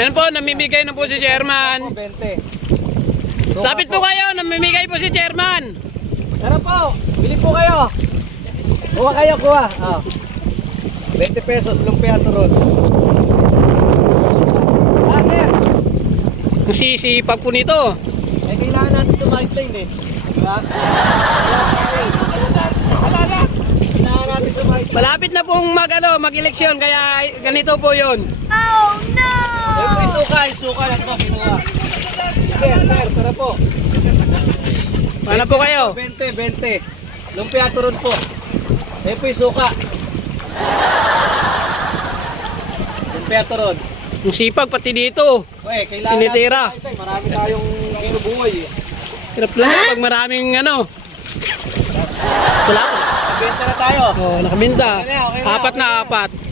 Ayan po, namimigay na po si Chairman. 20. Lapit po kayo, namimigay po si Chairman. Tara po, bili po kayo. Kuha kayo, kuha. 20 pesos, lumpia turon. Sir. Ang sisipag po nito. Eh, kailangan natin sumahit lane eh. Diba? Kailangan natin sumahit lane. Malapit na pong mag-eleksyon, kaya ganito po yun. Oh no! Eh, po isuka lang po, kinuha. Sir, tara po. Paano po kayo? 20. Lumpia turon po. Eh, po isuka. Lumpia turon. Ang sipag pati dito. Okay, kailangan Tinitira. natin sumahit lane. Marami tayong binubuhay eh. Hirap lang pag maraming Wala po. Benta na tayo. Oh, nakabinta. Okay na. Apat na apat.